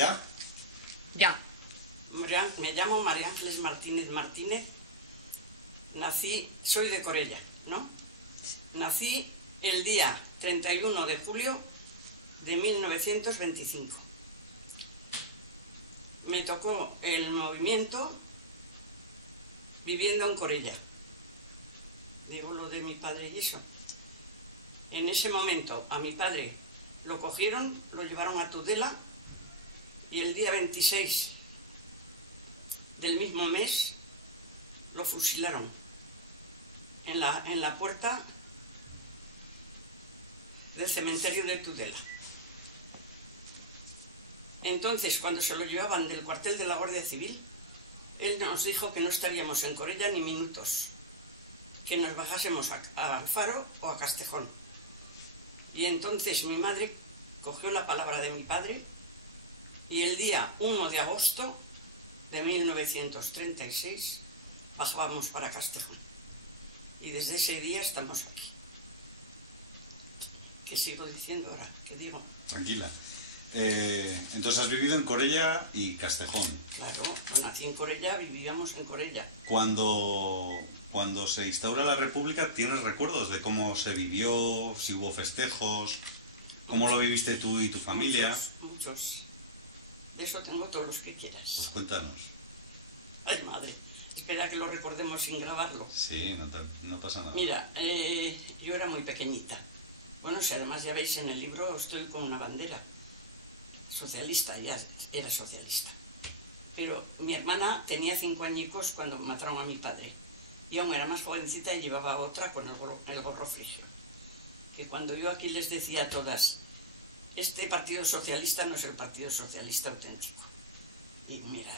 ¿Ya? Ya. Me llamo María Ángeles Martínez Martínez. Soy de Corella, ¿no? Nací el día 31 de julio de 1925. Me tocó el movimiento viviendo en Corella. Digo lo de mi padre y eso. En ese momento a mi padre lo cogieron, lo llevaron a Tudela y el día 26 del mismo mes lo fusilaron en la puerta del cementerio de Tudela. Entonces, cuando se lo llevaban del cuartel de la Guardia Civil, él nos dijo que no estaríamos en Corella ni minutos, que nos bajásemos a Alfaro o a Castejón. Y entonces mi madre cogió la palabra de mi padre y el día 1 de agosto de 1936 bajábamos para Castejón. Y desde ese día estamos aquí. ¿Qué sigo diciendo ahora? ¿Qué digo? Tranquila. Entonces has vivido en Corella y Castejón. Claro, yo nací en Corella, vivíamos en Corella. Cuando se instaura la República, ¿tienes recuerdos de cómo se vivió, si hubo festejos, cómo lo viviste tú y tu familia? Muchos. De eso tengo todos los que quieras. Pues cuéntanos. Ay, madre. Espera que lo recordemos sin grabarlo. Sí, no pasa nada. Mira, yo era muy pequeñita. Bueno, si además ya veis en el libro, estoy con una bandera socialista, ya era socialista. Pero mi hermana tenía 5 añicos cuando mataron a mi padre. Y aún era más jovencita y llevaba otra con el gorro frigio. Que cuando yo aquí les decía a todas, este partido socialista no es el partido socialista auténtico. Y mira,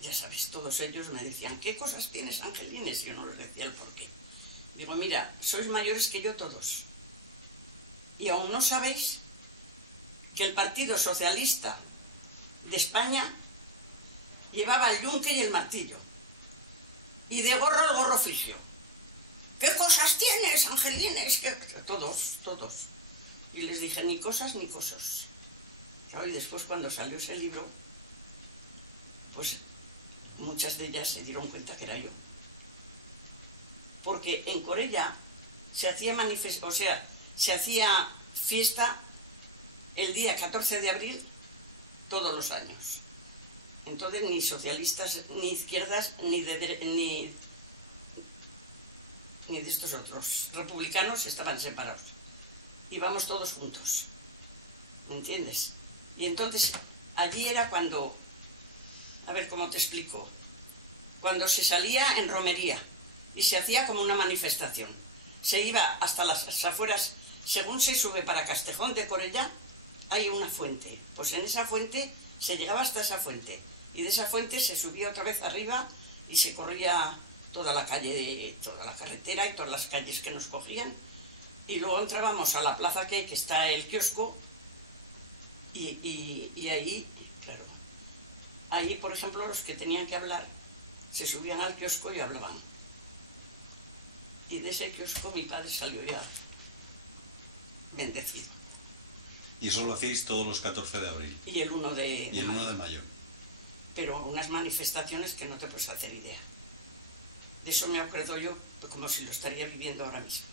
ya sabéis, todos ellos me decían, ¿qué cosas tienes, Angelines? Yo no les decía el porqué. Digo, mira, sois mayores que yo todos. Y aún no sabéis que el Partido Socialista de España llevaba el yunque y el martillo. Y de gorro el gorro frigio. ¿Qué cosas tienes, Angelines? Todos. Y les dije, ni cosas ni cosos. Claro, y después cuando salió ese libro, pues muchas de ellas se dieron cuenta que era yo. Porque en Corella se hacía se hacía fiesta el día 14 de abril todos los años. Entonces ni socialistas, ni izquierdas, ni de estos otros republicanos estaban separados. Íbamos todos juntos. ¿Me entiendes? Y entonces allí era cuando, a ver cómo te explico, cuando se salía en romería y se hacía como una manifestación. Se iba hasta las afueras, según se sube para Castejón de Corella, hay una fuente. Pues en esa fuente se llegaba hasta esa fuente. Y de esa fuente se subía otra vez arriba y se corría toda la calle, toda la carretera y todas las calles que nos cogían. Y luego entrábamos a la plaza que está el kiosco y ahí, claro, ahí por ejemplo los que tenían que hablar se subían al kiosco y hablaban. Y de ese kiosco mi padre salió ya bendecido. ¿Y eso lo hacéis todos los 14 de abril? Y el 1 de Y el 1 de mayo. Pero unas manifestaciones que no te puedes hacer idea. De eso me acuerdo yo como si lo estaría viviendo ahora mismo.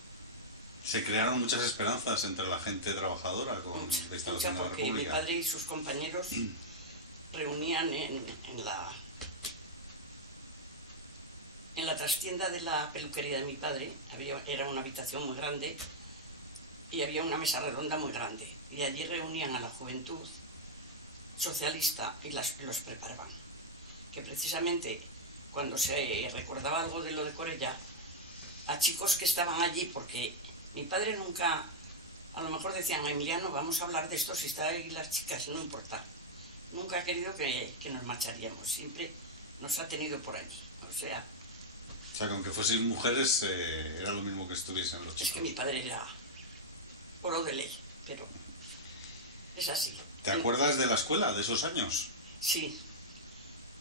Se crearon muchas esperanzas entre la gente trabajadora con la instalación de la porque República. mi padre y sus compañeros reunían en la trastienda de la peluquería de mi padre. Era una habitación muy grande y había una mesa redonda muy grande. Y allí reunían a la juventud socialista y los preparaban. Que precisamente cuando se recordaba algo de lo de Corella, a chicos que estaban allí, porque mi padre nunca, a lo mejor decían, Emiliano, vamos a hablar de esto si están ahí las chicas, no importa. Nunca ha querido que nos marcharíamos, siempre nos ha tenido por allí. O sea, que aunque fueseis mujeres, era lo mismo que estuviesen los chicos. Es que mi padre era oro de ley, pero es así. ¿Te acuerdas de la escuela, de esos años? Sí.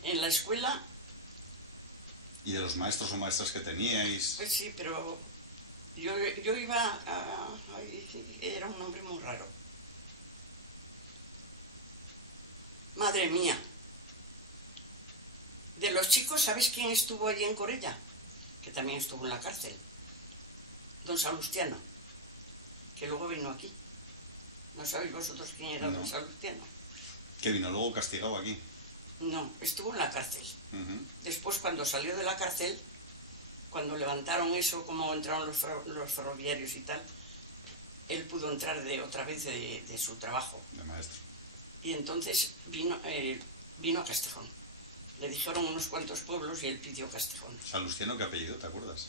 En la escuela... ¿Y de los maestros o maestras que teníais? Pues sí, pero yo iba era un hombre muy raro. madre mía. De los chicos, ¿sabes quién estuvo allí en Corella? Que también estuvo en la cárcel. Don Salustiano, que luego vino aquí. ¿No sabéis vosotros quién era don Salustiano? Que vino luego castigado aquí. No, estuvo en la cárcel. Ujú. Después, cuando salió de la cárcel, cuando levantaron eso, como entraron los ferroviarios y tal, él pudo entrar otra vez de su trabajo. De maestro. Y entonces vino a Castejón. Le dijeron unos cuantos pueblos y él pidió Castejón. Salustiano, ¿qué apellido? ¿Te acuerdas?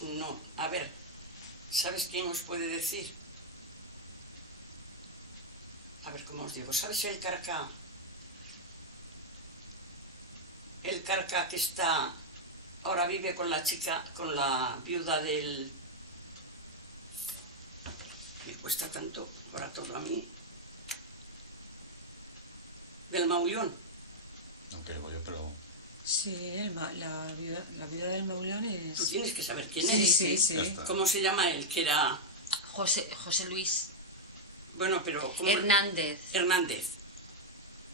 No, a ver, ¿sabes quién os puede decir? A ver, ¿cómo os digo? ¿Sabes el Carca? El Carca que está... Ahora vive con la chica, con la viuda del... Me cuesta tanto, ahora todo a mí. Del Maullón. No creo yo, pero... Sí, la viuda del Maullón es... Tú tienes que saber quién Sí, es. sí, sí. Ya está. ¿Cómo se llama él? Que era... José Luis Bueno, pero... ¿cómo? Hernández. Hernández.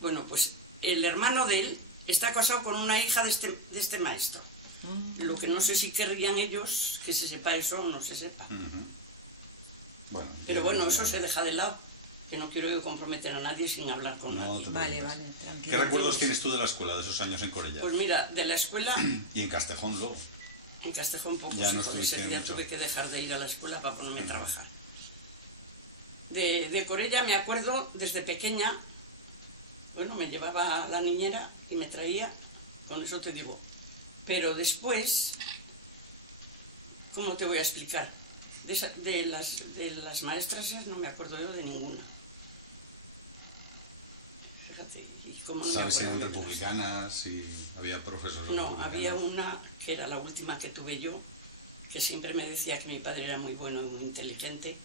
Bueno, pues el hermano de él está casado con una hija de este maestro. Lo que no sé si querrían ellos que se sepa eso o no se sepa. Ujú. Bueno, Pero bueno, eso se deja de lado, que no quiero yo comprometer a nadie sin hablar con No nadie. te Vale, preocupes. vale, ¿Qué tranquilo. recuerdos tienes tú de la escuela, de esos años en Corella? Pues mira, de la escuela, Y en Castejón luego. en Castejón pocos Ya no hijos, estuviste ese día mucho. tuve que dejar de ir a la escuela para ponerme a trabajar. De Corella me acuerdo desde pequeña, bueno, me llevaba la niñera y me traía, con eso te digo. Pero después, ¿cómo te voy a explicar? De las maestras esas no me acuerdo yo de ninguna. Fíjate, ¿y cómo no me ¿Sabes si acuerdo eran yo de las- republicanas? Si había profesores No, republicanos? había una que era la última que tuve yo, que siempre me decía que mi padre era muy bueno y muy inteligente.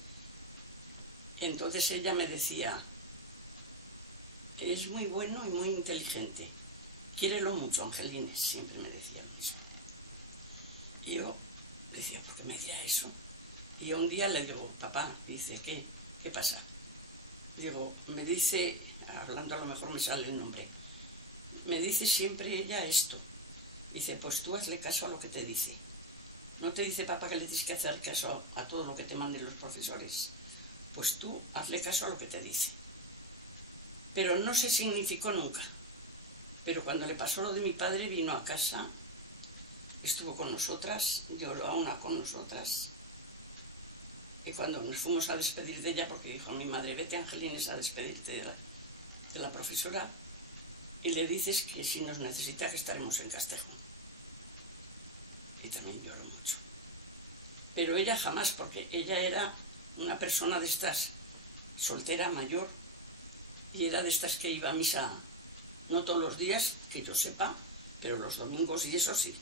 Entonces ella me decía, es muy bueno y muy inteligente. Quiérelo mucho, Angelines, siempre me decía lo mismo. Y yo decía, ¿por qué me dirá eso? Y un día le digo, papá, dice, ¿qué pasa? Digo, me dice, hablando a lo mejor me sale el nombre, me dice siempre ella esto. Dice, pues tú hazle caso a lo que te dice. ¿No te dice papá que le tienes que hacer caso a todo lo que te manden los profesores? Pues tú hazle caso a lo que te dice. Pero no se significó nunca. Pero cuando le pasó lo de mi padre, vino a casa, estuvo con nosotras, lloró a una con nosotras. Y cuando nos fuimos a despedir de ella, porque dijo mi madre, vete Angelines a despedirte de la profesora, y le dices que si nos necesita que estaremos en Castejón. Y también lloró mucho. Pero ella jamás, porque ella era una persona de estas, soltera, mayor, y era de estas que iba a misa, no todos los días, que yo sepa, pero los domingos y eso sí.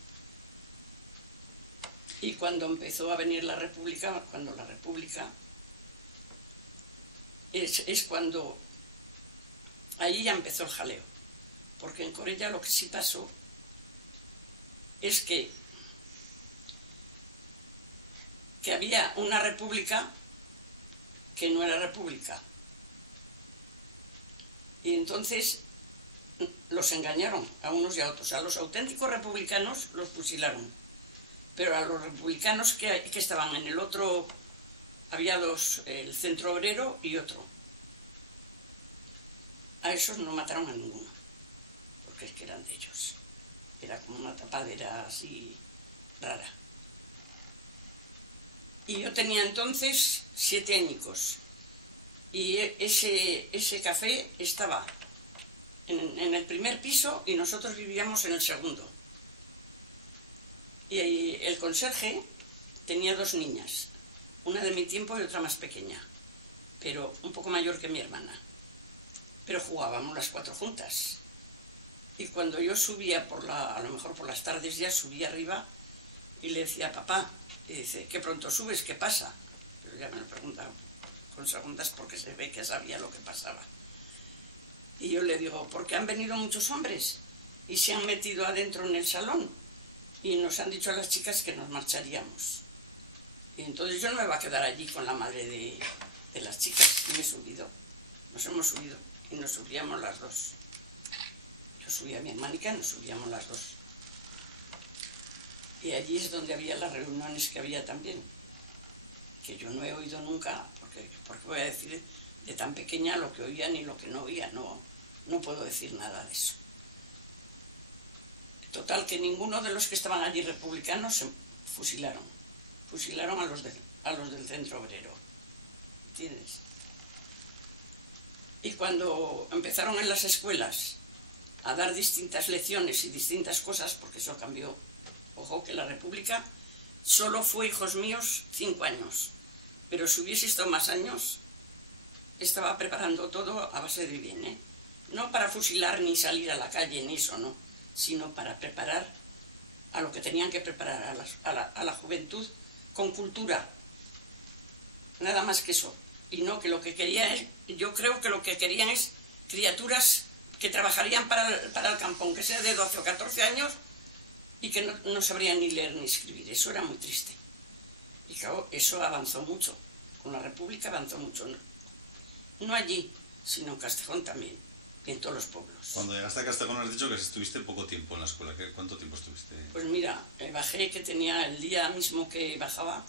Y cuando empezó a venir la República, cuando la República, es cuando, ahí ya empezó el jaleo. Porque en Corella lo que sí pasó es que había una república que no era república. Y entonces los engañaron a unos y a otros. A los auténticos republicanos los fusilaron. Pero a los republicanos que estaban en el otro, había el Centro Obrero y otro. A esos no mataron a ninguno, porque es que eran de ellos. Era como una tapadera así rara. Y yo tenía entonces 7 añicos. Y ese café estaba en el primer piso y nosotros vivíamos en el segundo. Y el conserje tenía 2 niñas, una de mi tiempo y otra más pequeña, pero un poco mayor que mi hermana. Pero jugábamos las 4 juntas. Y cuando yo subía a lo mejor por las tardes ya subía arriba y le decía, papá, y dice, ¿qué pronto subes? ¿Qué pasa? Pero ya me lo preguntaba con segundas porque se ve que sabía lo que pasaba. Y yo le digo, porque han venido muchos hombres y se han metido adentro en el salón y nos han dicho a las chicas que nos marcharíamos. Y entonces yo no me iba a quedar allí con la madre de las chicas y me he subido. Nos hemos subido y nos subíamos las 2. subía mi hermanica, nos subíamos las dos. Y allí es donde había las reuniones que había también, que yo no he oído nunca, porque voy a decir de tan pequeña lo que oía ni lo que no oía, no puedo decir nada de eso. Total, que ninguno de los que estaban allí republicanos se fusilaron a los del centro obrero, ¿entiendes? Y cuando empezaron en las escuelas a dar distintas lecciones y distintas cosas, porque eso cambió, ojo que la República solo fue, hijos míos, 5 años, pero si hubiese estado más años, estaba preparando todo a base de bien, ¿eh? No para fusilar ni salir a la calle ni eso, no, sino para preparar a lo que tenían que preparar a la juventud con cultura, nada más que eso. Y no, que lo que quería es, yo creo que lo que querían es criaturas que trabajarían para el campo, aunque sea de 12 o 14 años, y que no sabrían ni leer ni escribir. Eso era muy triste. Y claro, eso avanzó mucho. Con la República avanzó mucho. No allí, sino en Castejón también, y en todos los pueblos. Cuando llegaste a Castejón has dicho que estuviste poco tiempo en la escuela. ¿Cuánto tiempo estuviste? Pues mira, bajé, que tenía el día mismo que bajaba,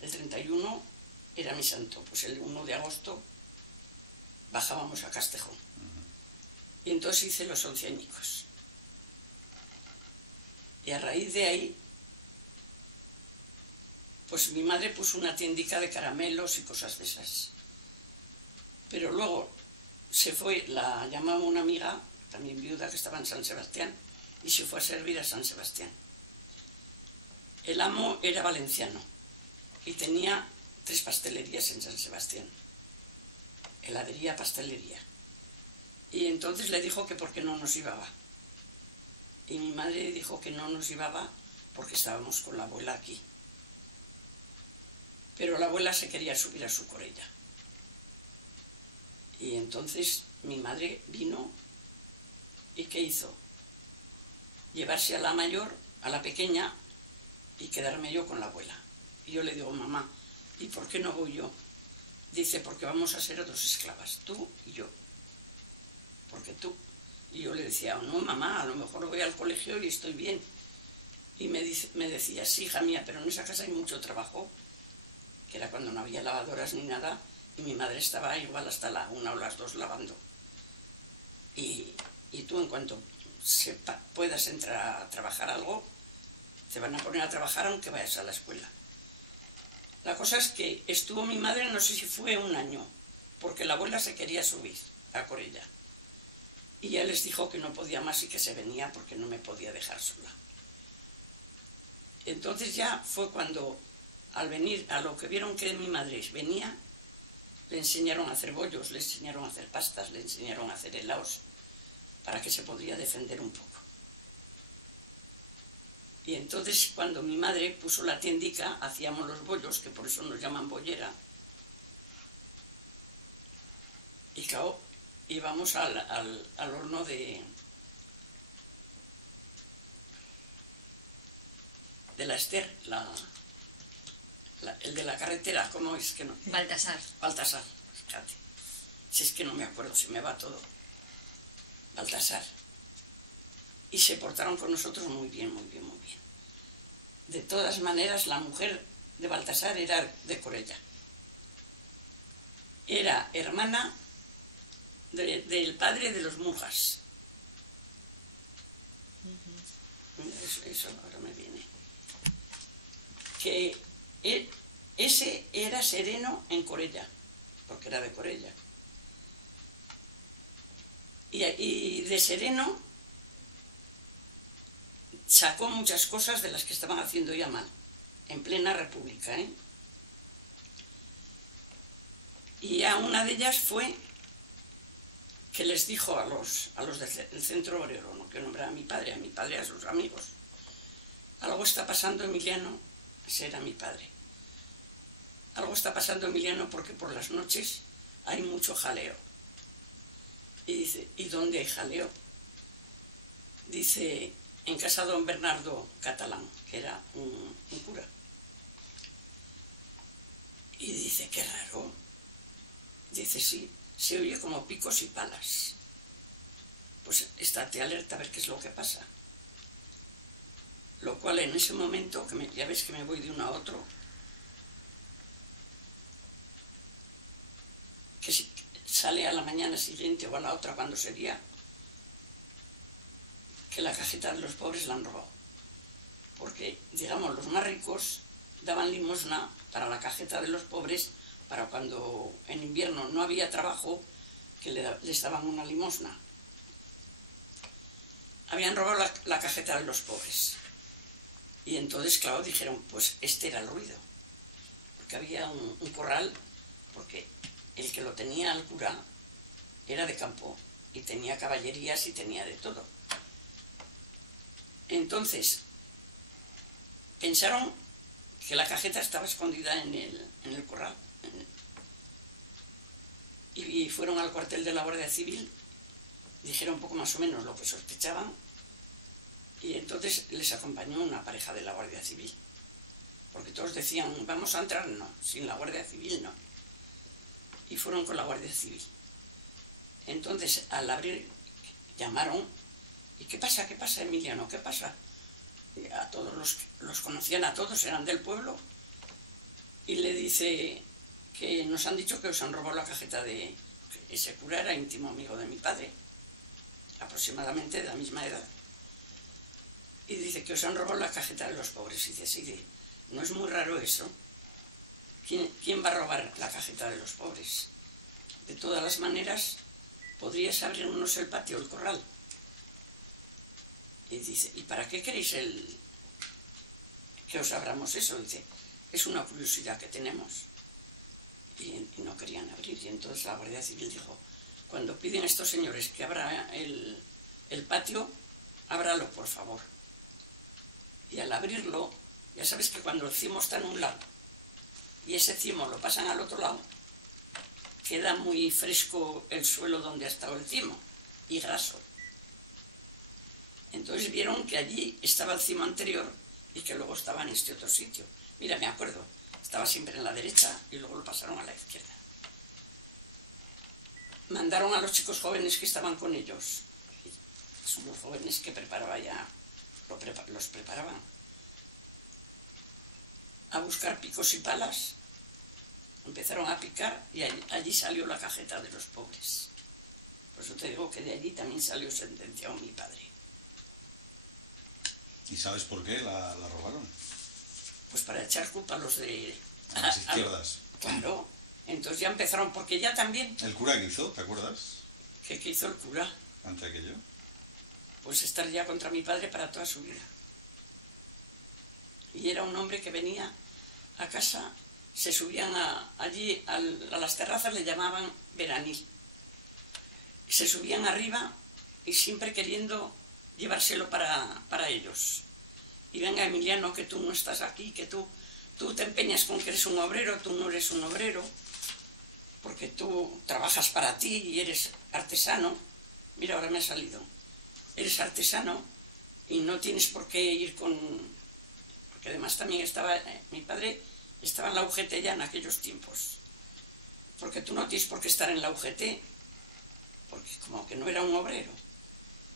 el 31, era mi santo. Pues el 1 de agosto bajábamos a Castejón. Y entonces hice los 11 añicos. Y a raíz de ahí, pues mi madre puso una tiendica de caramelos y cosas de esas. Pero luego se fue, la llamaba una amiga, también viuda, que estaba en San Sebastián, y se fue a servir a San Sebastián. El amo era valenciano y tenía 3 pastelerías en San Sebastián. Heladería, pastelería. Y entonces le dijo que por qué no nos llevaba. Y mi madre dijo que no nos llevaba porque estábamos con la abuela aquí. Pero la abuela se quería subir a su corella. Y entonces mi madre vino y ¿qué hizo? Llevarse a la mayor, a la pequeña, y quedarme yo con la abuela. Y yo le digo, mamá, ¿y por qué no voy yo? Dice, porque vamos a ser 2 esclavas, tú y yo. Porque tú. Y yo le decía, no, mamá, a lo mejor voy al colegio y estoy bien. Y me decía, sí, hija mía, pero en esa casa hay mucho trabajo, que era cuando no había lavadoras ni nada, y mi madre estaba igual hasta la 1 o las 2 lavando. Y tú, en cuanto puedas entrar a trabajar algo, te van a poner a trabajar aunque vayas a la escuela. La cosa es que estuvo mi madre, no sé si fue 1 año, porque la abuela se quería subir a Corella. Y ya les dijo que no podía más y que se venía porque no me podía dejar sola. Entonces ya fue cuando, al venir, a lo que vieron que mi madre venía, le enseñaron a hacer bollos, le enseñaron a hacer pastas, le enseñaron a hacer helados, para que se podría defender un poco. Y entonces cuando mi madre puso la tiendica, hacíamos los bollos, que por eso nos llaman bollera. Y claro, íbamos al horno de la Ester, el de la carretera, ¿cómo es que no? Baltasar. Baltasar, fíjate. Si es que no me acuerdo, se me va todo. Baltasar. Y se portaron con nosotros muy bien, muy bien, muy bien. De todas maneras, la mujer de Baltasar era de Corella. Era hermana del padre de los Mujas. Eso ahora me viene. Que ese era sereno en Corella, porque era de Corella. Y de sereno sacó muchas cosas de las que estaban haciendo ya mal, en plena república, ¿eh? Y ya una de ellas fue que les dijo a los del centro obrero, ¿no?, que nombraba a mi padre a sus amigos, algo está pasando, Emiliano, ese era mi padre, algo está pasando, Emiliano, porque por las noches hay mucho jaleo. Y dice, ¿y dónde hay jaleo? Dice, en casa de don Bernardo Catalán, que era un cura. Y dice, qué raro. Dice, sí, se oye como picos y palas. pues estate alerta a ver qué es lo que pasa. Lo cual en ese momento, ya ves que me voy de uno a otro, que si sale a la mañana siguiente o a la otra, cuando sería, que la cajeta de los pobres la han robado. Porque, digamos, los más ricos daban limosna para la cajeta de los pobres, para cuando en invierno no había trabajo, que les daban una limosna. Habían robado la cajeta de los pobres. Y entonces, claro, dijeron, pues este era el ruido. Porque había un corral, porque el que lo tenía al cura era de campo, y tenía caballerías y tenía de todo. Entonces, pensaron que la cajeta estaba escondida en el corral. Y fueron al cuartel de la Guardia Civil, dijeron un poco más o menos lo que sospechaban, y entonces les acompañó una pareja de la Guardia Civil. Porque todos decían, vamos a entrar, no, sin la Guardia Civil no. Y fueron con la Guardia Civil. Entonces, al abrir, llamaron, ¿y qué pasa, Emiliano, qué pasa? Y a todos los conocían, a todos, eran del pueblo, y le dice que nos han dicho que os han robado la cajeta de... Ese cura era íntimo amigo de mi padre, aproximadamente de la misma edad. Y dice que os han robado la cajeta de los pobres. Y dice, sí, no es muy raro eso. ¿Quién va a robar la cajeta de los pobres? De todas las maneras, podrías abrirnos el patio, el corral. Y dice, ¿y para qué queréis que os abramos eso? Dice, es una curiosidad que tenemos. Y no querían abrir. Y entonces la Guardia Civil dijo, cuando piden a estos señores que abra el patio, ábralo, por favor. Y al abrirlo, ya sabes que cuando el cimo está en un lado y ese cimo lo pasan al otro lado, queda muy fresco el suelo donde ha estado el cimo y graso. Entonces vieron que allí estaba el cimo anterior y que luego estaba en este otro sitio. Mira, me acuerdo, estaba siempre en la derecha y luego lo pasaron a la izquierda. Mandaron a los chicos jóvenes que estaban con ellos, son los jóvenes que preparaba ya, los preparaban, a buscar picos y palas. Empezaron a picar y allí salió la cajeta de los pobres. Por eso te digo que de allí también salió sentenciado mi padre. ¿Y sabes por qué la robaron? Pues para echar culpa a los de... A las izquierdas. Claro. Entonces ya empezaron, porque ya también... ¿El cura qué hizo? ¿Te acuerdas? ¿Qué hizo el cura? Ante aquello. Pues estar ya contra mi padre para toda su vida. Y era un hombre que venía a casa, se subían allí a las terrazas, le llamaban veranil. Se subían arriba y siempre queriendo llevárselo para ellos. Y venga, Emiliano, que tú no estás aquí, que tú te empeñas con que eres un obrero, tú no eres un obrero, porque tú trabajas para ti y eres artesano. Mira, ahora me ha salido. Eres artesano y no tienes por qué ir con... Porque además también estaba... mi padre estaba en la UGT ya en aquellos tiempos. Porque tú no tienes por qué estar en la UGT, porque como que no era un obrero.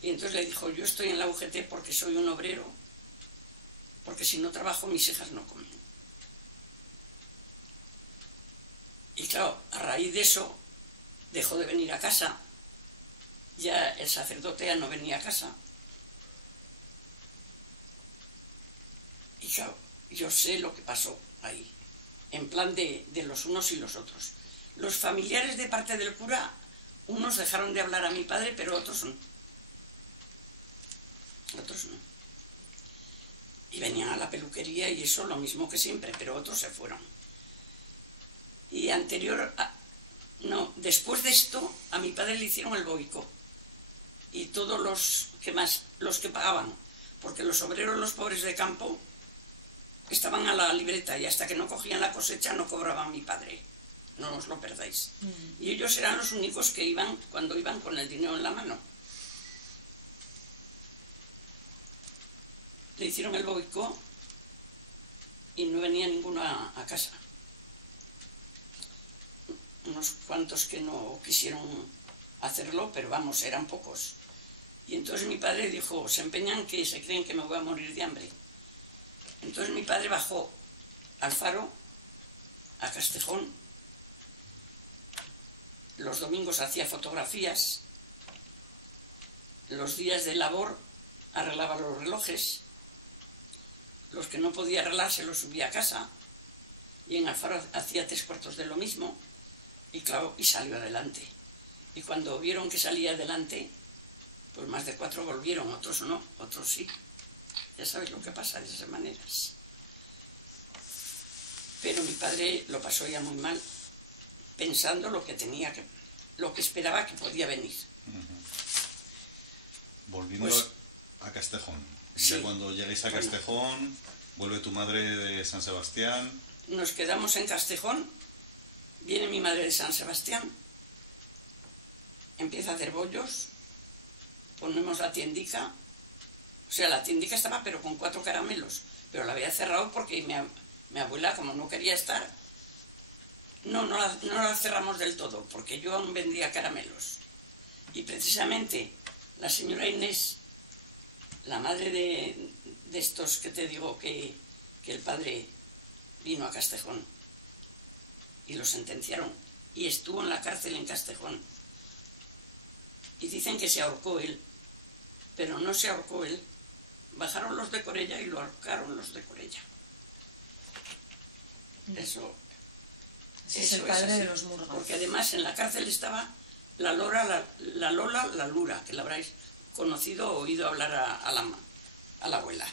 Y entonces le dijo, yo estoy en la UGT porque soy un obrero, porque si no trabajo mis hijas no comen. Y claro, a raíz de eso dejó de venir a casa. Ya el sacerdote ya no venía a casa. Y claro, yo sé lo que pasó ahí, en plan de los unos y los otros. Los familiares de parte del cura, unos dejaron de hablar a mi padre, pero otros no. Otros no. Y venían a la peluquería y eso lo mismo que siempre, pero otros se fueron. Y después de esto, a mi padre le hicieron el boicot. Y todos los que pagaban, porque los obreros, los pobres de campo, estaban a la libreta y hasta que no cogían la cosecha no cobraban mi padre. No os lo perdáis. Y ellos eran los únicos que iban cuando iban con el dinero en la mano. Le hicieron el boicot y no venía ninguno a casa. Unos cuantos que no quisieron hacerlo, pero vamos, eran pocos. Y entonces mi padre dijo, se empeñan que se creen que me voy a morir de hambre. Entonces mi padre bajó al Faro, a Castejón. Los domingos hacía fotografías. Los días de labor arreglaba los relojes. Los que no podía arreglar se los subía a casa. Y en Alfaro hacía 3/4 de lo mismo. Y claro, y salió adelante. Y cuando vieron que salía adelante, pues más de 4 volvieron, otros no, otros sí. Ya sabes lo que pasa de esas maneras. Pero mi padre lo pasó ya muy mal, pensando lo que esperaba que podía venir. Volviendo Pues, a Castejón. sí. Ya cuando llegáis a Castejón, vuelve tu madre de San Sebastián. Nos quedamos en Castejón, viene mi madre de San Sebastián, empieza a hacer bollos, ponemos la tiendica, o sea, la tiendica estaba pero con 4 caramelos, pero la había cerrado porque mi abuela, como no quería estar, no la cerramos del todo, porque yo aún vendía caramelos. Y precisamente la señora Inés, la madre de estos que te digo que el padre vino a Castejón y lo sentenciaron y estuvo en la cárcel en Castejón. Y dicen que se ahorcó él, pero no se ahorcó él. Bajaron los de Corella y lo ahorcaron los de Corella. Eso Es el padre así. de los Murgas. Porque además en la cárcel estaba la Lola, la Lura, que la habréis conocido o oído hablar a la abuela.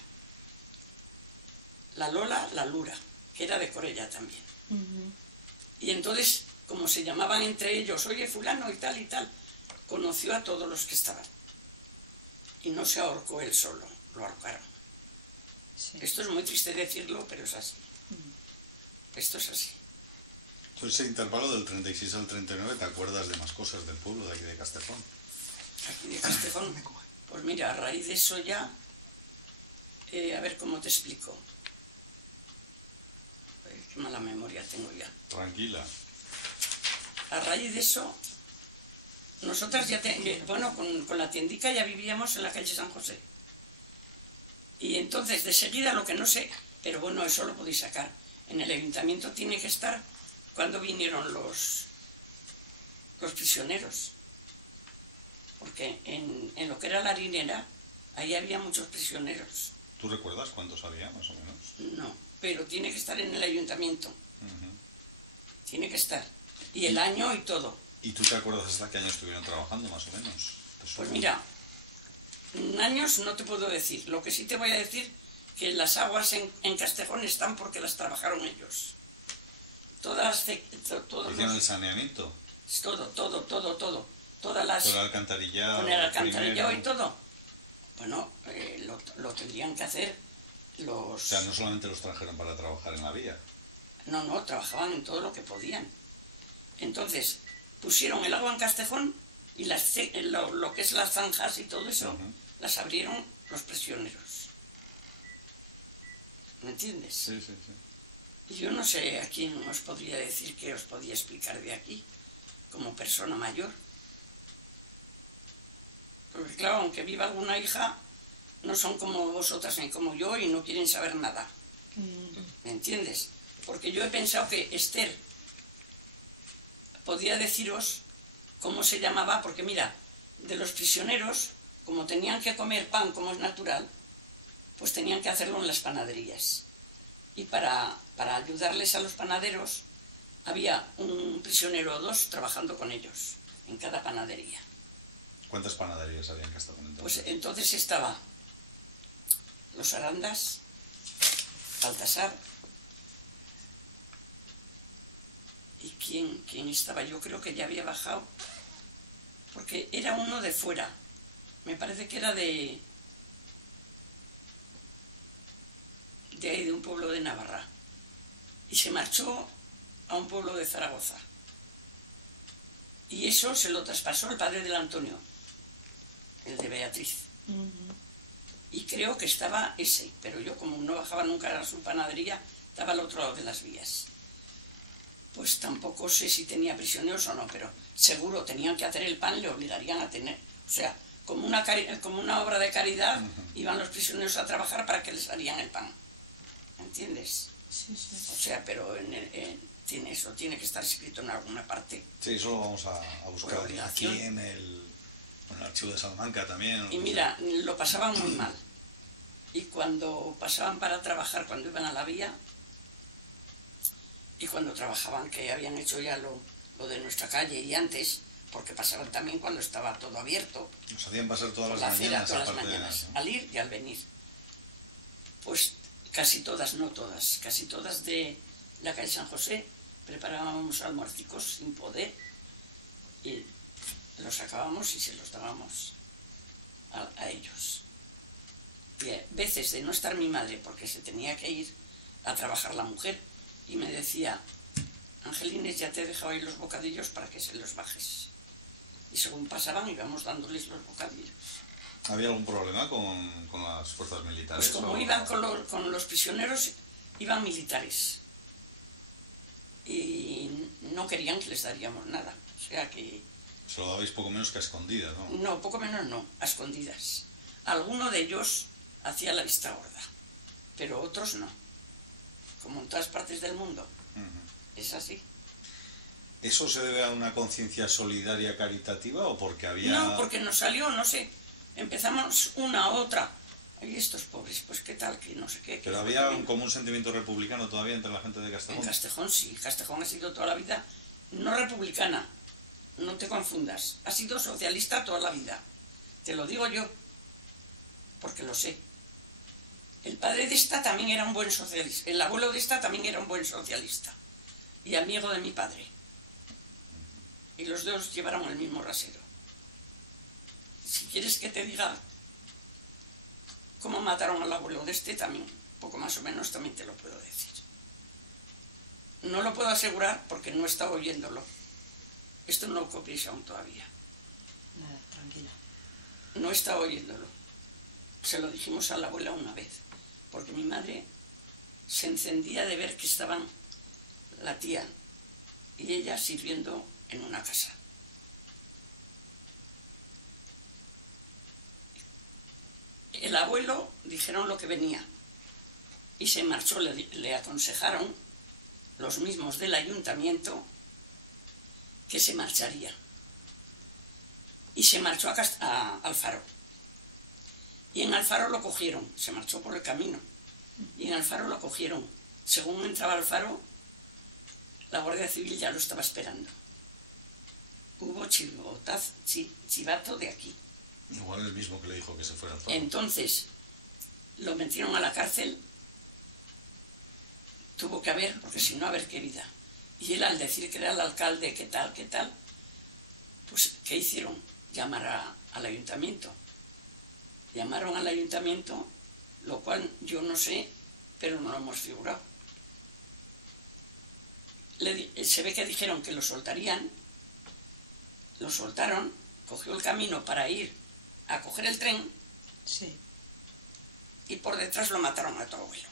La Lola, la Lura, que era de Corella también. Y entonces, como se llamaban entre ellos, oye, fulano y tal, conoció a todos los que estaban. Y no se ahorcó él solo, lo ahorcaron. Sí. Esto es muy triste decirlo, pero es así. Esto es así. Entonces, ese intervalo del 36 al 39, ¿te acuerdas de más cosas del pueblo de aquí de Castejón? Aquí de Castejón. Pues mira, a raíz de eso ya, a ver cómo te explico. Qué mala memoria tengo ya. Tranquila. A raíz de eso, nosotras ya, bueno, con la tiendica ya vivíamos en la calle San José. Y entonces, de seguida, lo que no sé, pero bueno, eso lo podéis sacar. En el ayuntamiento tiene que estar cuando vinieron los prisioneros. Porque en lo que era la harinera, ahí había muchos prisioneros. ¿Tú recuerdas cuántos había, más o menos? No, pero tiene que estar en el ayuntamiento. Tiene que estar. Y el año y todo. ¿Y tú te acuerdas hasta qué año estuvieron trabajando, más o menos? Pues mira, años no te puedo decir. Lo que sí te voy a decir, que las aguas en Castejón están porque las trabajaron ellos. Todas ¿Hicieron el saneamiento? todo. Todas las... ¿Con el alcantarillado? Con el alcantarillado primero? y todo. Bueno, lo tendrían que hacer los... O sea, no solamente los trajeron para trabajar en la vía. No, trabajaban en todo lo que podían. Entonces, pusieron el agua en Castejón y lo que es las zanjas y todo eso, las abrieron los prisioneros. ¿Me entiendes? Sí. Y yo no sé a quién os podría decir qué os podía explicar de aquí, como persona mayor. Porque claro, aunque viva alguna hija, no son como vosotras ni como yo y no quieren saber nada. ¿Me entiendes? Porque yo he pensado que Esther podía deciros cómo se llamaba, porque mira, de los prisioneros, como tenían que comer pan como es natural, pues tenían que hacerlo en las panaderías. Y para ayudarles a los panaderos, había un prisionero o 2 trabajando con ellos, en cada panadería. ¿Cuántas panaderías había en Castejón entonces? Pues entonces estaba Los Arandas, Baltasar, ¿y quién estaba? Yo creo que ya había bajado, porque era uno de fuera, me parece que era de ahí, de un pueblo de Navarra, y se marchó a un pueblo de Zaragoza. Y eso se lo traspasó el padre del Antonio, el de Beatriz. Y creo que estaba ese, pero yo como no bajaba nunca a su panadería, estaba al otro lado de las vías. Pues tampoco sé si tenía prisioneros o no, pero seguro tenían que hacer el pan, le obligarían a tener, o sea, como una obra de caridad, iban los prisioneros a trabajar para que les harían el pan. ¿Entiendes? Sí, sí. O sea, pero eso tiene que estar escrito en alguna parte. Sí, eso lo vamos a buscar Por aquí obligación. en el archivo de Salamanca también. Y mira, lo pasaban muy mal. Y cuando pasaban para trabajar, cuando iban a la vía, y cuando trabajaban, que habían hecho ya lo de nuestra calle y antes, porque pasaban también cuando estaba todo abierto, Nos hacían pasar todas por las la acera mañanas. todas las aparte de mañanas, ¿no? al ir y al venir. Pues casi todas, no todas, casi todas de la calle San José preparábamos almuercicos sin poder y los sacábamos y se los dábamos a ellos. Y a veces de no estar mi madre porque se tenía que ir a trabajar la mujer y me decía, Angelines, ya te he dejado ahí los bocadillos para que se los bajes. Y según pasaban íbamos dándoles los bocadillos. ¿Había algún problema con las fuerzas militares? Pues como iban con los prisioneros, iban militares. Y no querían que les daríamos nada. O sea que... Se lo dabais poco menos que a escondidas, ¿no? No, poco menos no, a escondidas. Alguno de ellos hacía la vista gorda, pero otros no. Como en todas partes del mundo. Es así. ¿Eso se debe a una conciencia solidaria caritativa o porque había...? No, porque nos salió, no sé, empezamos una a otra. Ay, estos pobres, pues qué tal, que no sé qué. Pero había como un sentimiento republicano todavía entre la gente de Castejón. En Castejón sí, Castejón ha sido toda la vida, no republicana, no te confundas, ha sido socialista toda la vida. Te lo digo yo, porque lo sé. El padre de esta también era un buen socialista, el abuelo de esta también era un buen socialista y amigo de mi padre. Y los dos llevaron el mismo rasero. Si quieres que te diga cómo mataron al abuelo de este, también, poco más o menos, también te lo puedo decir. No lo puedo asegurar porque no he estado oyéndolo. Esto no lo copiéis aún todavía. Nada, tranquila. No he estado oyéndolo. Se lo dijimos a la abuela una vez, porque mi madre se encendía de ver que estaban la tía y ella sirviendo en una casa. El abuelo dijeron lo que venía y se marchó, le aconsejaron los mismos del ayuntamiento que se marcharía. Y se marchó a Alfaro. Y en Alfaro lo cogieron, se marchó por el camino. Y en Alfaro lo cogieron. Según entraba Alfaro, la Guardia Civil ya lo estaba esperando. Hubo chivato de aquí. Igual el mismo que le dijo que se fuera al Faro. Entonces, lo metieron a la cárcel. Tuvo que haber, porque si no, a ver qué vida. Y él, al decir que era el alcalde, qué tal, pues, ¿qué hicieron? Llamar al ayuntamiento. Llamaron al ayuntamiento, lo cual yo no sé, pero no lo hemos figurado. Se ve que dijeron que lo soltarían, lo soltaron, cogió el camino para ir a coger el tren. Sí. Y por detrás lo mataron a tu abuelo.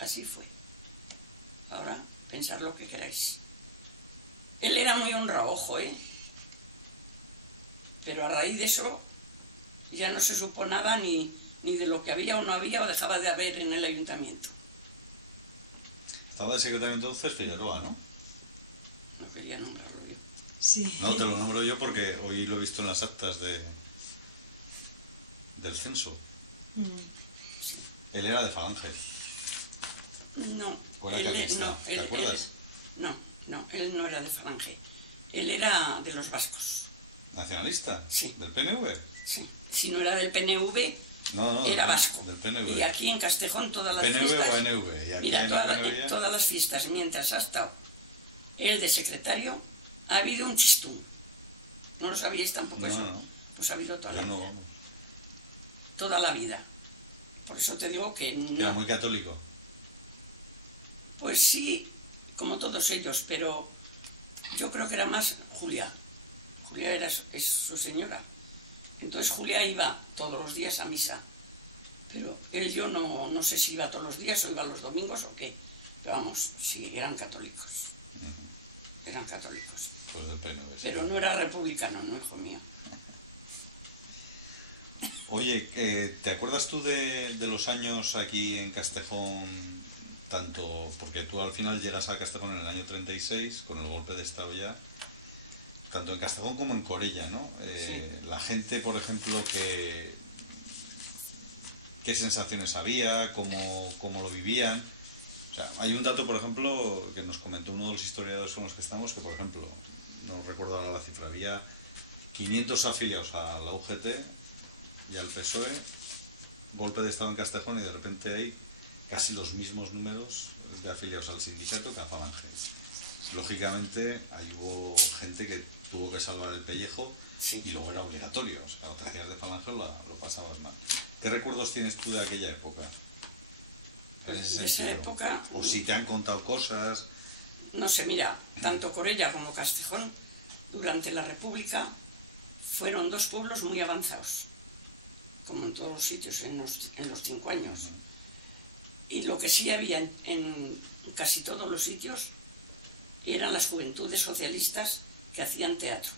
Así fue. Ahora, pensad lo que queráis. Él era muy honrado, ojo, pero a raíz de eso ya no se supo nada ni de lo que había o no había o dejaba de haber en el ayuntamiento. Estaba de secretario entonces Figueroa, ¿no? No quería nombrarlo yo. Sí. No, te lo nombro yo porque hoy lo he visto en las actas del censo. Sí. Él era de Falange. No. ¿O era carlista? ¿Te acuerdas? No, él no era de Falange. Él era de los vascos. ¿Nacionalista? Sí. ¿Del PNV? Sí. Si no era del PNV, No, era vasco. Del PNV. Y aquí en Castejón todas las ¿PNV fiestas... o NV? Y aquí Mira, en PNV ya... todas las fiestas, mientras ha estado él de secretario, ha habido un chistún. ¿No lo sabíais tampoco eso? No. Pues ha habido toda la Yo no, vida. vamos. Toda la vida. Por eso te digo que no... Era muy católico. Pues sí, como todos ellos, pero yo creo que era más Julia. Julia es su señora. Entonces Julia iba todos los días a misa. Pero él yo no sé si iba todos los días o iba los domingos o qué. Pero vamos, sí, eran católicos. Eran católicos. Pues del PNV, sí. Pero no era republicano, no, hijo mío. Oye, ¿te acuerdas tú de los años aquí en Castejón? Tanto, porque tú al final llegas a Castejón en el año 36, con el golpe de Estado ya, tanto en Castejón como en Corella, ¿no? Sí. La gente, por ejemplo, ¿qué sensaciones había? ¿Cómo lo vivían? O sea, hay un dato, por ejemplo, que nos comentó uno de los historiadores con los que estamos, que, por ejemplo, no recuerdo ahora la cifra, había 500 afiliados a la UGT y al PSOE, golpe de Estado en Castejón, y de repente hay casi los mismos números de afiliados al sindicato que a Falange. Lógicamente, ahí hubo gente que tuvo que salvar el pellejo, Sí. y luego era obligatorio. O sea, o te hacías de Falange o lo pasabas mal. ¿Qué recuerdos tienes tú de aquella época? En ese De esa sentido. época, O si te han contado cosas. no sé, mira, tanto Corella como Castejón, durante la República, fueron dos pueblos muy avanzados, como en todos los sitios en los 5 años. Y lo que sí había en casi todos los sitios eran las juventudes socialistas que hacían teatro.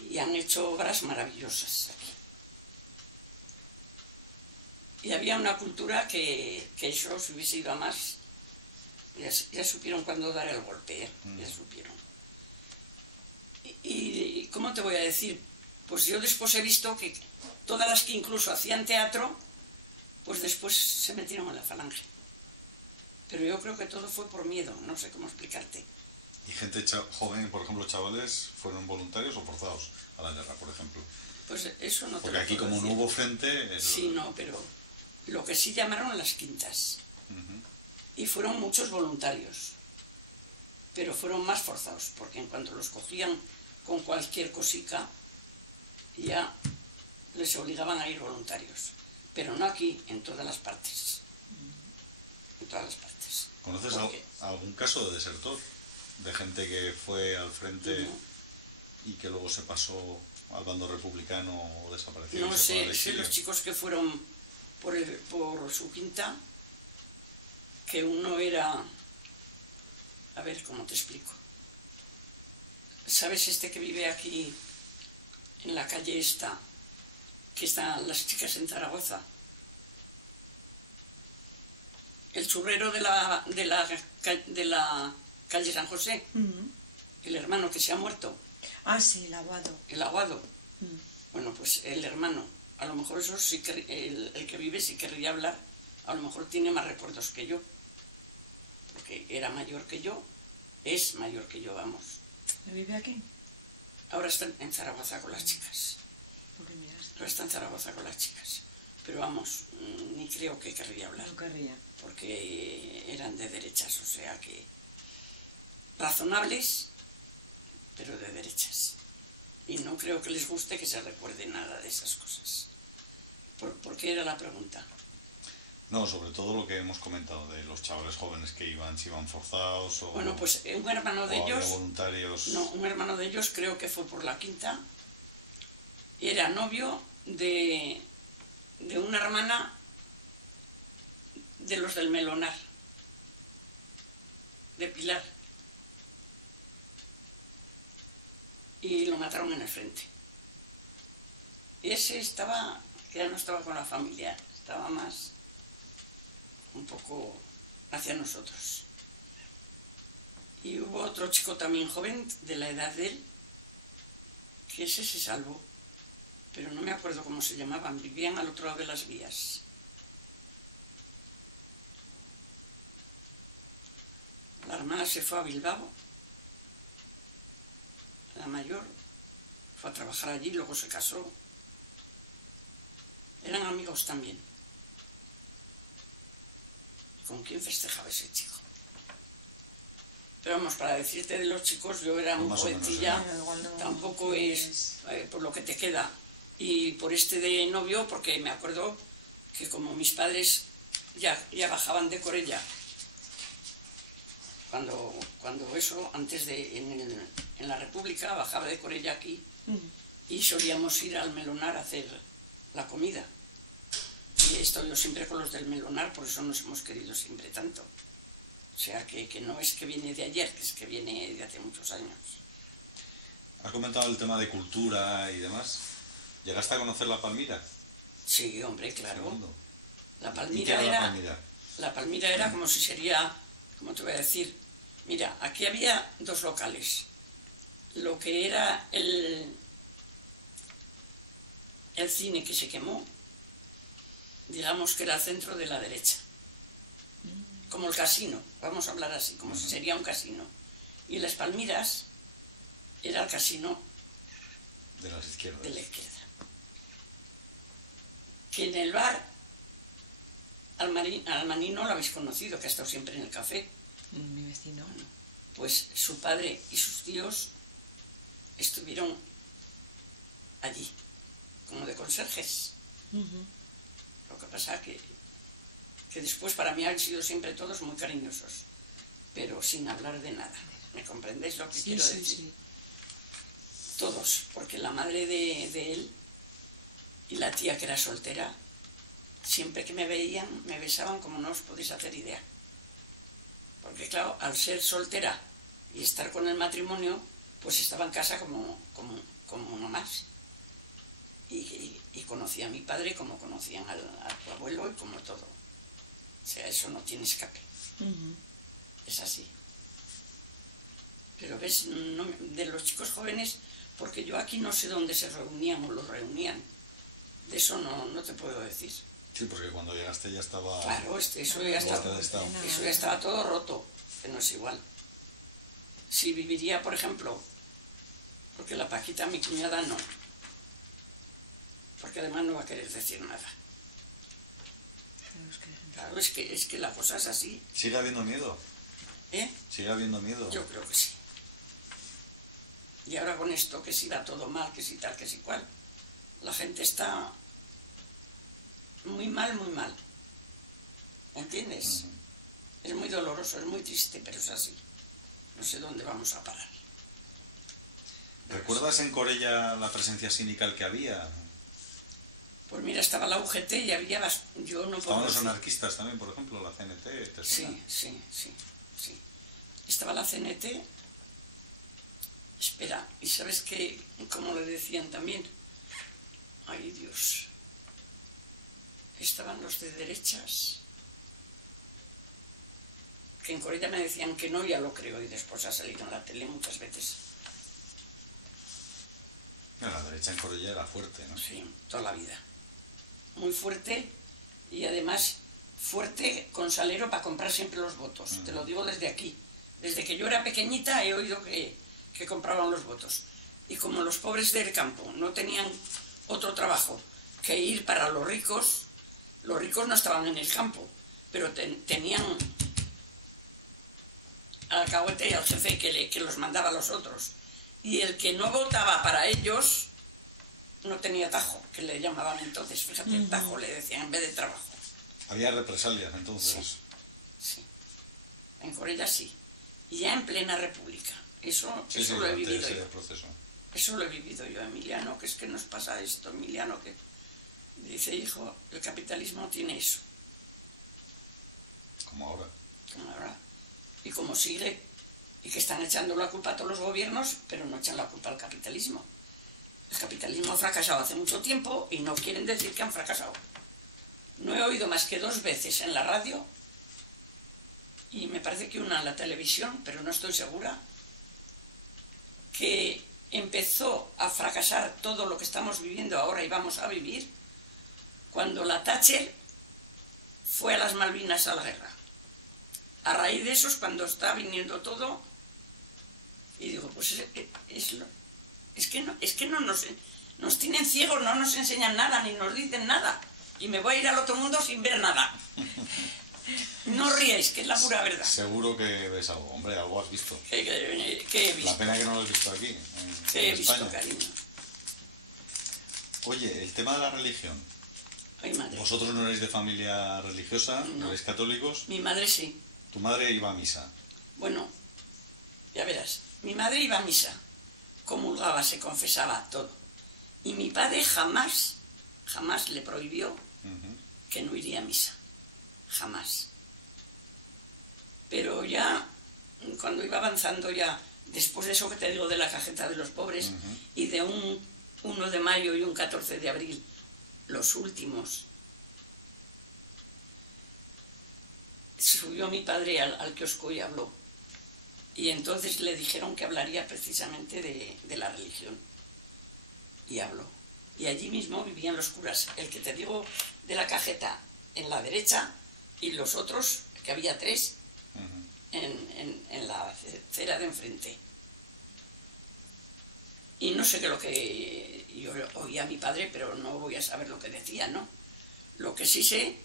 Y han hecho obras maravillosas aquí. Y había una cultura que eso, si hubiese ido a más, ya supieron cuándo dar el golpe, ¿eh? Ya supieron. Y ¿cómo te voy a decir? Pues yo después he visto que todas las que incluso hacían teatro, pues después se metieron en la Falange. Pero yo creo que todo fue por miedo, no sé cómo explicarte. Y gente joven, por ejemplo, chavales, ¿fueron voluntarios o forzados a la guerra, por ejemplo? Pues eso no te Porque lo aquí, puedo como no decir. hubo frente... Sí, no, pero lo que sí llamaron las quintas. Y fueron muchos voluntarios. Pero fueron más forzados, porque en cuanto los cogían con cualquier cosica, ya les obligaban a ir voluntarios. Pero no aquí, en todas las partes. En todas las partes. ¿Conoces Porque- algún caso de desertor? De gente que fue al frente No. y que luego se pasó al bando republicano o desapareció. No y se fue al sé, sé exilio. los chicos que fueron por su quinta, que uno era... A ver, ¿cómo te explico? ¿Sabes este que vive aquí en la calle esta, que están las chicas en Zaragoza? El churrero de la calle San José, el hermano que se ha muerto, Ah, sí, el aguado. el Aguado. Bueno, pues el hermano, a lo mejor eso sí que el que vive sí querría hablar, a lo mejor tiene más recuerdos que yo, porque era mayor que yo, es mayor que yo, vamos. ¿Vive aquí? Ahora está en Zaragoza con las chicas, Porque mira, ahora está en Zaragoza con las chicas, pero vamos, ni creo que querría hablar, no querría. porque eran de derechas, o sea que razonables, pero de derechas. Y no creo que les guste que se recuerde nada de esas cosas. ¿Por qué era la pregunta? No, sobre todo lo que hemos comentado de los chavales jóvenes que si iban forzados o... Bueno, pues un hermano de o había ellos, voluntarios... no, un hermano de ellos creo que fue por la quinta, era novio de una hermana de los del Melonar, de Pilar. Y lo mataron en el frente. Y ese estaba, que ya no estaba con la familia, estaba más un poco hacia nosotros. Y hubo otro chico también joven, de la edad de él, que ese se salvó, pero no me acuerdo cómo se llamaban, vivían al otro lado de las vías. La hermana se fue a Bilbao, la mayor, fue a trabajar allí, luego se casó. Eran amigos también. ¿Con quién festejaba ese chico? Pero vamos, para decirte de los chicos, yo era muy Más o menos, jovencilla, ¿eh? Igual no- tampoco es por lo que te queda. Y por este de novio, porque me acuerdo que como mis padres ya bajaban de Corella, cuando eso, antes de en la República, bajaba de Corella aquí y solíamos ir al Melonar a hacer la comida. Y he estado yo siempre con los del Melonar, por eso nos hemos querido siempre tanto. O sea, que no es que viene de ayer, que es que viene de hace muchos años. Has comentado el tema de cultura y demás. ¿Llegaste a conocer la Palmira? Sí, hombre, claro. Segundo. La ¿Y qué Palmira era era... la Palmira? La Palmira era como si sería... ¿Cómo te voy a decir? Mira, aquí había dos locales. Lo que era el cine que se quemó, digamos que era el centro de la derecha. Como el casino, vamos a hablar así, como si sería un casino. Y Las Palmiras era el casino De las izquierdas. de la izquierda. Que en el bar, al Manino lo habéis conocido, que ha estado siempre en el café. Mi vecino. Pues su padre y sus tíos estuvieron allí, como de conserjes. Lo que pasa que después para mí han sido siempre todos muy cariñosos, pero sin hablar de nada. ¿Me comprendéis lo que quiero decir? Sí. Todos, porque la madre de él y la tía que era soltera, siempre que me veían, me besaban como no os podéis hacer idea. Porque claro, al ser soltera y estar con el matrimonio, pues estaba en casa como uno más. Y conocía a mi padre como conocían a tu abuelo y como todo. O sea, eso no tiene escape. Es así. Pero ves, de los chicos jóvenes, porque yo aquí no sé dónde se reunían o los reunían. De eso no te puedo decir. Sí, porque cuando llegaste ya estaba... Claro, eso ya estaba todo roto, que no es igual. Si viviría, por ejemplo, porque la Paquita, mi cuñada, no. Porque además no va a querer decir nada. Claro, es que la cosa es así. ¿Sigue habiendo miedo? ¿Eh? ¿Sigue habiendo miedo? Yo creo que sí. Y ahora con esto, que si va todo mal, que si tal, que si cual, la gente está muy mal, muy mal. ¿Entiendes? Es muy doloroso, es muy triste, pero es así. No sé dónde vamos a parar. ¿Recuerdas en Corella la presencia sindical que había? Pues mira, estaba la UGT y había... Yo no puedo Estaban los decir. anarquistas también, por ejemplo, la CNT. ¿te suena? Sí. Estaba la CNT. Espera, ¿y sabes qué? Como le decían también? Ay, Dios. Estaban los de derechas. Que en Corella me decían que no, ya lo creo, y después ha salido en la tele muchas veces. La derecha en Corella era fuerte, ¿no? Sí, toda la vida. Muy fuerte y además fuerte con salero para comprar siempre los votos. Te lo digo desde aquí. Desde que yo era pequeñita he oído que compraban los votos. Y como los pobres del campo no tenían otro trabajo que ir para los ricos no estaban en el campo, pero tenían al alcahuete y al jefe que los mandaba a los otros. Y el que no votaba para ellos no tenía tajo, que le llamaban entonces. Fíjate, tajo le decían en vez de trabajo. Había represalias entonces. Sí. En Corella sí. Y ya en plena república. Eso lo he vivido yo. Proceso. Eso lo he vivido yo, Emiliano, que es que nos pasa esto, Emiliano, que dice, hijo, el capitalismo tiene eso. Como ahora. Como ahora. Y como sigue, y que están echando la culpa a todos los gobiernos, pero no echan la culpa al capitalismo. El capitalismo ha fracasado hace mucho tiempo y no quieren decir que han fracasado. No he oído más que 2 veces en la radio, y me parece que una en la televisión, pero no estoy segura, que empezó a fracasar todo lo que estamos viviendo ahora y vamos a vivir cuando la Thatcher fue a las Malvinas a la guerra. A raíz de eso es cuando está viniendo todo, y digo, pues es que no nos tienen ciegos, no nos enseñan nada, ni nos dicen nada, y me voy a ir al otro mundo sin ver nada. No ríais, que es la pura verdad. Seguro que ves algo, hombre, algo has visto. ¿Qué he visto? La pena que no lo has visto aquí, ¿Qué he en visto, España. cariño? Oye, el tema de la religión. Ay, madre. Vosotros no erais de familia religiosa, no erais católicos. Mi madre sí. Tu madre iba a misa. Bueno, ya verás. Mi madre iba a misa, comulgaba, se confesaba, todo. Y mi padre jamás le prohibió que no iría a misa. Jamás. Pero ya, cuando iba avanzando ya, después de eso que te digo de la cajeta de los pobres, y de un 1 de mayo y un 14 de abril, los últimos, subió mi padre al kiosco y habló. Y entonces le dijeron que hablaría precisamente de la religión. Y habló. Y allí mismo vivían los curas. El que te digo de la cajeta en la derecha y los otros, que había 3, en la acera de enfrente. Y no sé qué lo que... Yo oía a mi padre, pero no voy a saber lo que decía, ¿no? Lo que sí sé,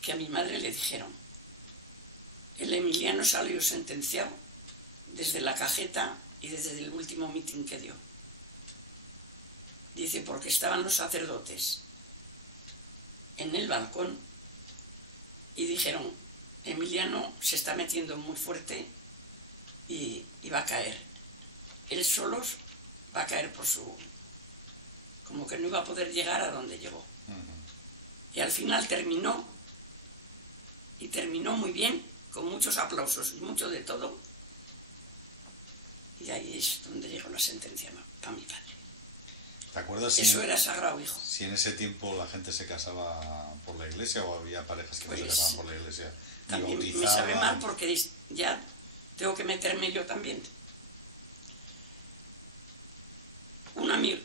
que a mi madre le dijeron: el Emiliano salió sentenciado desde la cajeta y desde el último mitin que dio. Dice, porque estaban los sacerdotes en el balcón y dijeron: Emiliano se está metiendo muy fuerte y va a caer. Él solo va a caer por su... como que no iba a poder llegar a donde llegó. Y al final terminó, y terminó muy bien, con muchos aplausos y mucho de todo. Y ahí es donde llegó la sentencia para mi padre. ¿Te acuerdas? Eso era sagrado, hijo. Si en ese tiempo la gente se casaba por la iglesia o había parejas que no se casaban por la iglesia. También me sabe mal porque ya tengo que meterme yo también.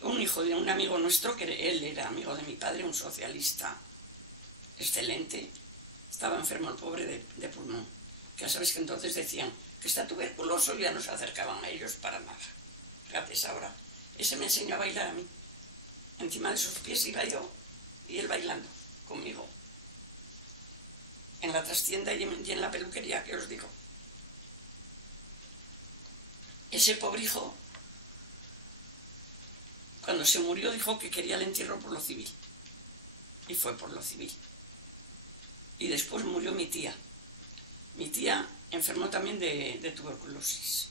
Un hijo de un amigo nuestro, que él era amigo de mi padre, un socialista excelente, estaba enfermo el pobre de pulmón. Que ya sabes que entonces decían que está tuberculoso y ya no se acercaban a ellos para nada. Fíjate ahora. Ese me enseñó a bailar a mí. Encima de sus pies iba yo y él bailando conmigo. En la trastienda y en la peluquería, que os digo. Ese pobre hijo, cuando se murió, dijo que quería el entierro por lo civil. Y fue por lo civil. Y después murió mi tía. Mi tía enfermó también de tuberculosis.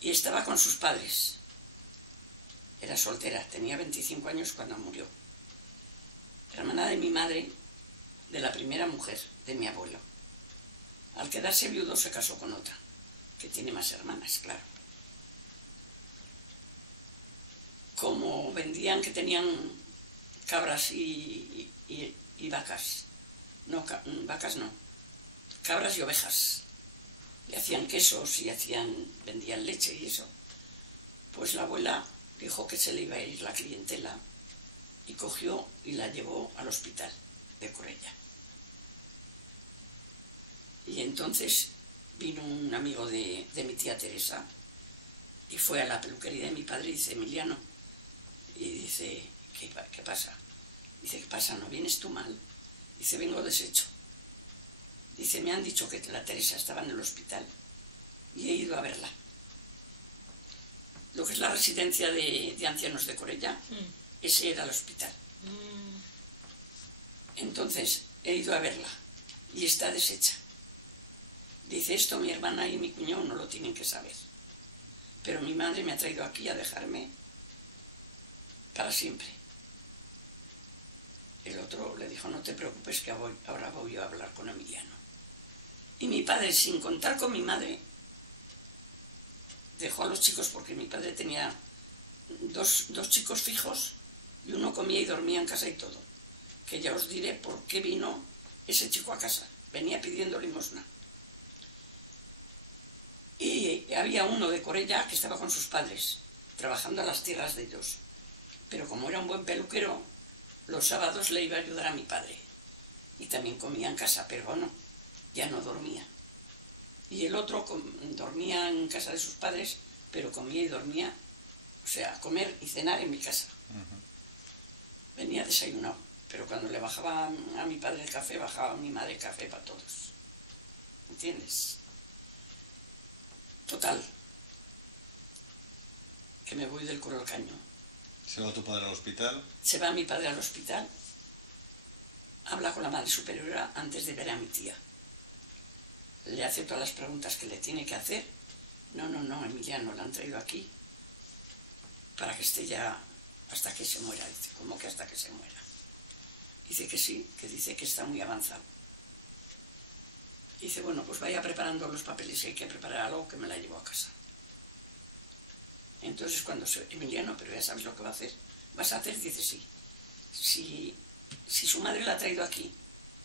Y estaba con sus padres. Era soltera, tenía 25 años cuando murió. Hermana de mi madre, de la primera mujer de mi abuelo. Al quedarse viudo se casó con otra, que tiene más hermanas, claro. Como vendían que tenían cabras y vacas, no, vacas no, cabras y ovejas, y hacían quesos y vendían leche y eso, pues la abuela dijo que se le iba a ir la clientela y cogió y la llevó al hospital de Corella. Y entonces vino un amigo de mi tía Teresa y fue a la peluquería de mi padre y dice: Emiliano, y dice: ¿qué pasa? Dice: ¿qué pasa? ¿No vienes tú mal? Dice: vengo deshecho. Dice: me han dicho que la Teresa estaba en el hospital y he ido a verla. Lo que es la residencia de ancianos de Corella, ese era el hospital. Entonces he ido a verla y está deshecha. Dice: esto mi hermana y mi cuñado no lo tienen que saber, pero mi madre me ha traído aquí a dejarme para siempre. El otro le dijo: no te preocupes, que ahora voy yo a hablar con Emiliano. Y mi padre, sin contar con mi madre, dejó a los chicos, porque mi padre tenía dos chicos fijos y uno comía y dormía en casa y todo. Que ya os diré por qué vino ese chico a casa. Venía pidiendo limosna. Y había uno de Corella que estaba con sus padres, trabajando a las tierras de ellos. Pero como era un buen peluquero, los sábados le iba a ayudar a mi padre. Y también comía en casa, pero bueno, ya no dormía. Y el otro dormía en casa de sus padres, pero comía y dormía, o sea, comer y cenar en mi casa. Venía desayunado, pero cuando le bajaba a mi padre el café, bajaba a mi madre el café para todos. ¿Entiendes? Total, que me voy del Coro al Caño. ¿Se va tu padre al hospital? Se va mi padre al hospital, habla con la madre superiora antes de ver a mi tía. Le hace todas las preguntas que le tiene que hacer. No, Emiliano, la han traído aquí para que esté ya hasta que se muera. Dice: ¿cómo que hasta que se muera? Dice que sí, que dice que está muy avanzado. Dice, bueno, pues vaya preparando los papeles, si hay que preparar algo, que me la llevo a casa. Entonces cuando Emiliano, pero ya sabes lo que va a hacer, vas a hacer, dice, sí. Si su madre la ha traído aquí,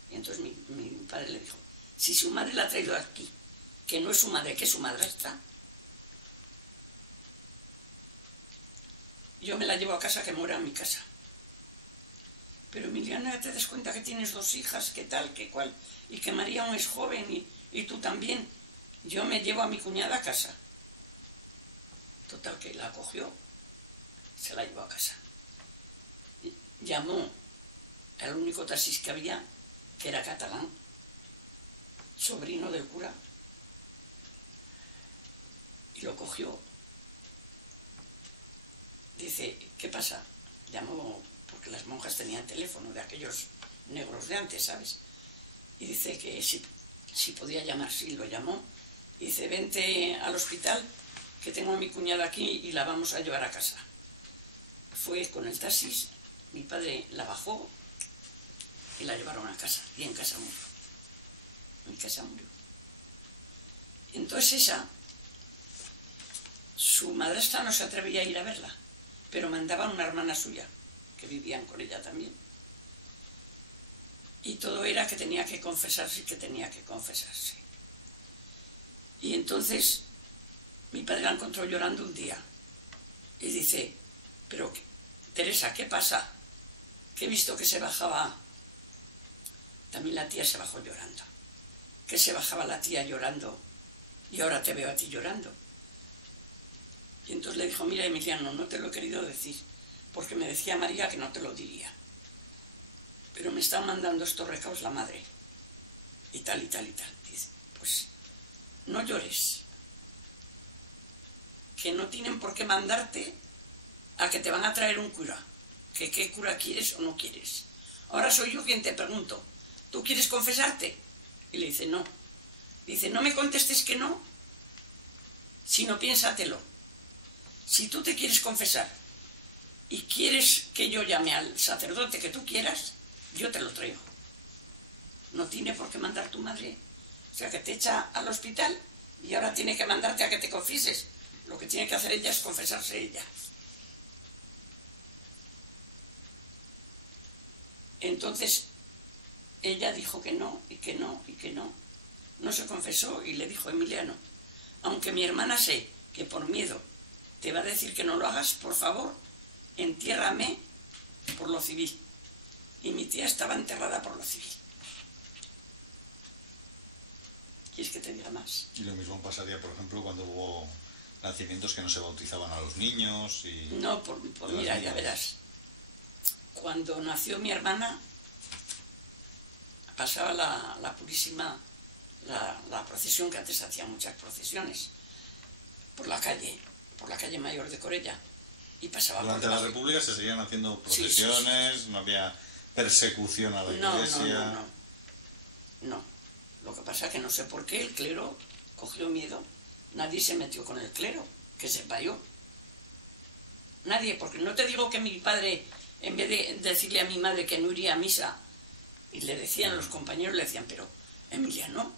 y entonces mi padre le dijo, si su madre la ha traído aquí, que no es su madre, que es su madrastra, yo me la llevo a casa, que muera en mi casa. Pero Emiliano, ya te das cuenta que tienes 2 hijas, que tal, que cual, y que María aún es joven y tú también. Yo me llevo a mi cuñada a casa. Total, que la cogió, se la llevó a casa. Llamó al único taxis que había, que era catalán, sobrino del cura, y lo cogió. Dice, ¿qué pasa? Llamó, porque las monjas tenían teléfono de aquellos negros de antes, ¿sabes? Y dice que si podía llamar, sí, lo llamó. Y dice, vente al hospital, que tengo a mi cuñada aquí y la vamos a llevar a casa. Fue con el taxis, mi padre la bajó y la llevaron a casa. Y en casa murió. En casa murió. Entonces su madrastra no se atrevía a ir a verla, pero mandaba a una hermana suya, que vivían con ella también. Y todo era que tenía que confesarse y que tenía que confesarse. Y entonces mi padre la encontró llorando un día y dice, pero Teresa, ¿qué pasa? Que he visto que se bajaba, también la tía se bajó llorando, que se bajaba la tía llorando y ahora te veo a ti llorando. Y entonces le dijo, mira Emiliano, no te lo he querido decir, porque me decía María que no te lo diría, pero me está mandando estos recados la madre, y tal y tal y tal. Dice, pues no llores, que no tienen por qué mandarte a que te van a traer un cura, que qué cura quieres o no quieres. Ahora soy yo quien te pregunto, ¿tú quieres confesarte? Y le dice, no. Dice, no me contestes que no, sino piénsatelo. Si tú te quieres confesar y quieres que yo llame al sacerdote que tú quieras, yo te lo traigo. No tiene por qué mandar tu madre. O sea, que te echa al hospital y ahora tiene que mandarte a que te confieses. Lo que tiene que hacer ella es confesarse ella. Entonces, ella dijo que no, y que no, y que no. No se confesó y le dijo a Emiliano, aunque mi hermana sé que por miedo te va a decir que no lo hagas, por favor, entiérrame por lo civil. Y mi tía estaba enterrada por lo civil. ¿Quieres que te diga más? Y lo mismo pasaría, por ejemplo, cuando hubo nacimientos que no se bautizaban a los niños y... No, mira, ya verás. Cuando nació mi hermana, pasaba la Purísima, la procesión, que antes hacía muchas procesiones, por la calle mayor de Corella, y pasaba durante la República se seguían haciendo procesiones, sí. No había persecución a la iglesia. No. Lo que pasa es que no sé por qué el clero cogió miedo. Nadie se metió con el clero, que sepa yo. Nadie, porque no te digo que mi padre, en vez de decirle a mi madre que no iría a misa, y le decían, los compañeros le decían, pero Emiliano,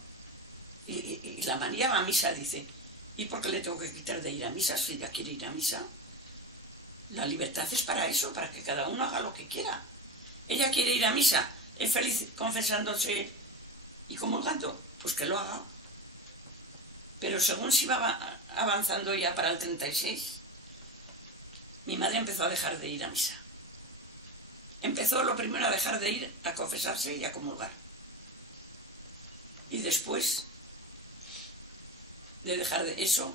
y la María va a misa, dice, ¿y por qué le tengo que quitar de ir a misa si ella quiere ir a misa? La libertad es para eso, para que cada uno haga lo que quiera. Ella quiere ir a misa, es feliz confesándose y comulgando, pues que lo haga. Pero según se iba avanzando ya para el 36, mi madre empezó a dejar de ir a misa. Empezó lo primero a dejar de ir a confesarse y a comulgar. Y después de dejar de eso,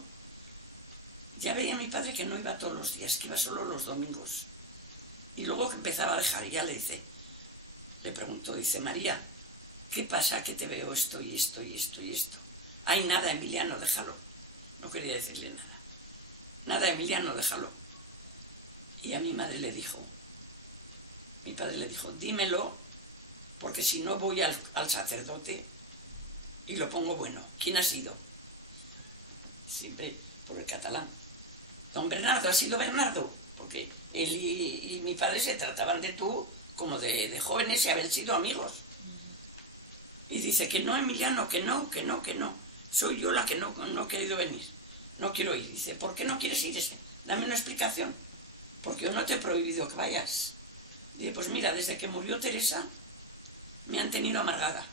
ya veía a mi padre que no iba todos los días, que iba solo los domingos. Y luego que empezaba a dejar, y ya le preguntó, dice, María, ¿qué pasa que te veo esto y esto y esto y esto? Ay, nada, Emiliano, déjalo. No quería decirle nada. Nada, Emiliano, déjalo. Y a mi madre le dijo, mi padre le dijo, dímelo, porque si no voy al sacerdote y lo pongo bueno. ¿Quién ha sido? Siempre por el catalán. Don Bernardo, ¿ha sido Bernardo? Porque él y mi padre se trataban de tú como de jóvenes y haber sido amigos. Y dice que no, Emiliano, que no, que no, que no. Soy yo la que no he querido venir. No quiero ir. Dice, ¿por qué no quieres ir? Dame una explicación. Porque yo no te he prohibido que vayas. Dice, pues mira, desde que murió Teresa me han tenido amargada.